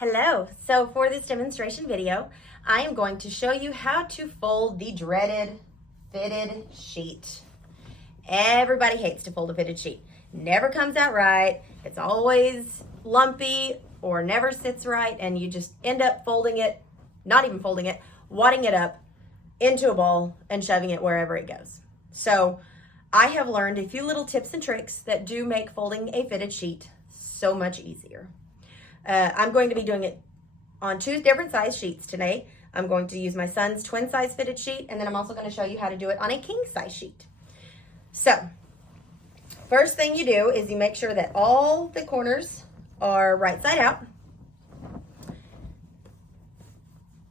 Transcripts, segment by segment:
Hello. So for this demonstration video, I am going to show you how to fold the dreaded fitted sheet. Everybody hates to fold a fitted sheet. Never comes out right. It's always lumpy or never sits right, and you just end up folding it, not even folding it, wadding it up into a ball and shoving it wherever it goes. So I have learned a few little tips and tricks that do make folding a fitted sheet so much easier. I'm going to be doing it on two different size sheets today. I'm going to use my son's twin size fitted sheet, and then I'm also going to show you how to do it on a king size sheet. So first thing you do is you make sure that all the corners are right side out.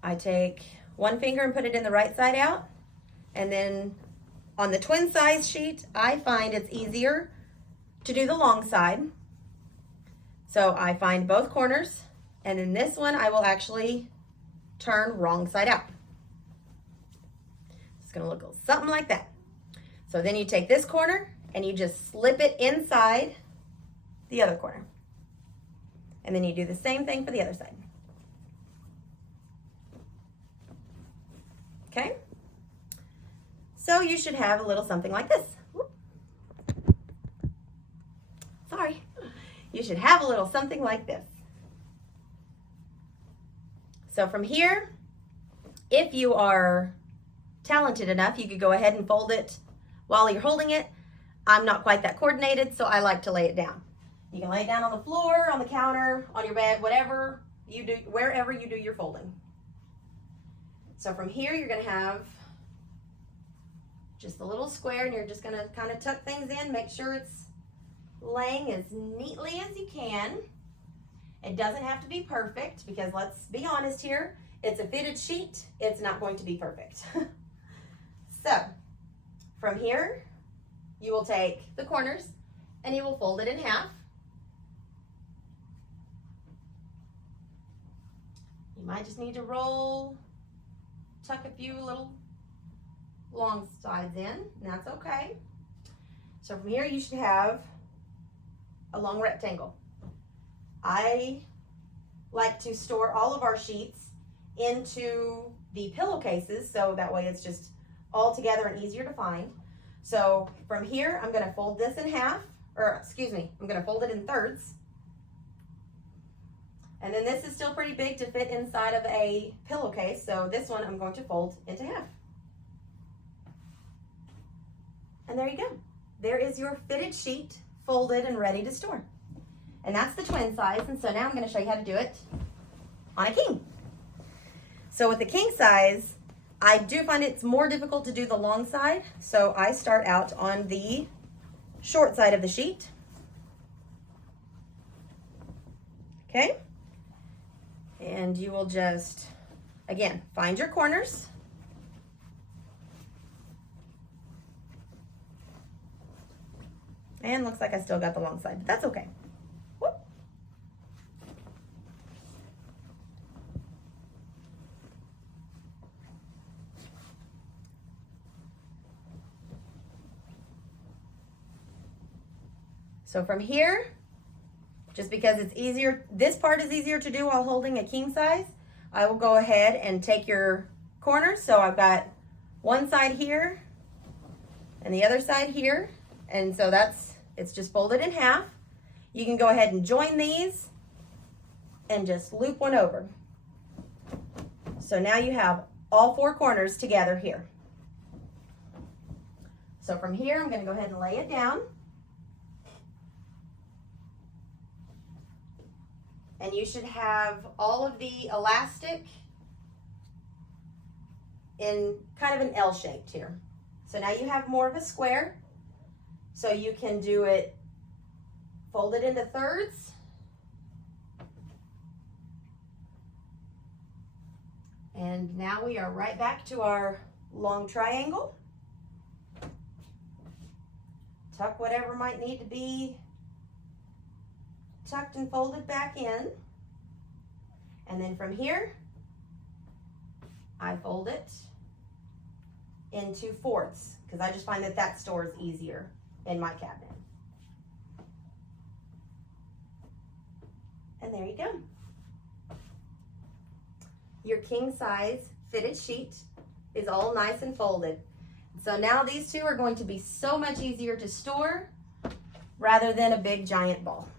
I take one finger and put it in the right side out, and then on the twin size sheet, I find it's easier to do the long side. So I find both corners, and in this one, I will actually turn wrong side out. It's gonna look something like that. So then you take this corner and you just slip it inside the other corner. And then you do the same thing for the other side. Okay? So you should have a little something like this. Whoop. Sorry. You should have a little something like this. So from here, if you are talented enough, you could go ahead and fold it while you're holding it. I'm not quite that coordinated, so I like to lay it down. You can lay it down on the floor, on the counter, on your bed, whatever you do, wherever you do your folding. So from here, you're gonna have just a little square, and you're just gonna kind of tuck things in, make sure it's laying as neatly as you can. It doesn't have to be perfect, because let's be honest here, it's a fitted sheet, it's not going to be perfect. So from here, you will take the corners and you will fold it in half. You might just need to tuck a few little long sides in, and that's okay. So from here, you should have a long rectangle. I like to store all of our sheets into the pillowcases, so that way it's just all together and easier to find. So from here, I'm gonna fold this in half, I'm gonna fold it in thirds. And then this is still pretty big to fit inside of a pillowcase, so this one I'm going to fold into half. And there you go. There is your fitted sheet, folded and ready to store. And that's the twin size, and so now I'm gonna show you how to do it on a king. So with the king size, I do find it's more difficult to do the long side, so I start out on the short side of the sheet. Okay? And you will just, again, find your corners. And looks like I still got the long side, but that's okay. Whoop. So from here, just because it's easier, this part is easier to do while holding a king size, I will go ahead and take your corners. So I've got one side here and the other side here. And so it's just folded in half. You can go ahead and join these and just loop one over. So now you have all four corners together here. So from here, I'm gonna go ahead and lay it down. And you should have all of the elastic in kind of an L shaped here. So now you have more of a square. So you can do it, fold it into thirds. And now we are right back to our long triangle. Tuck whatever might need to be tucked and folded back in. And then from here, I fold it into fourths, because I just find that stores easier in my cabinet. And there you go. your king size fitted sheet is all nice and folded. So now these two are going to be so much easier to store rather than a big giant ball.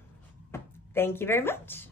Thank you very much.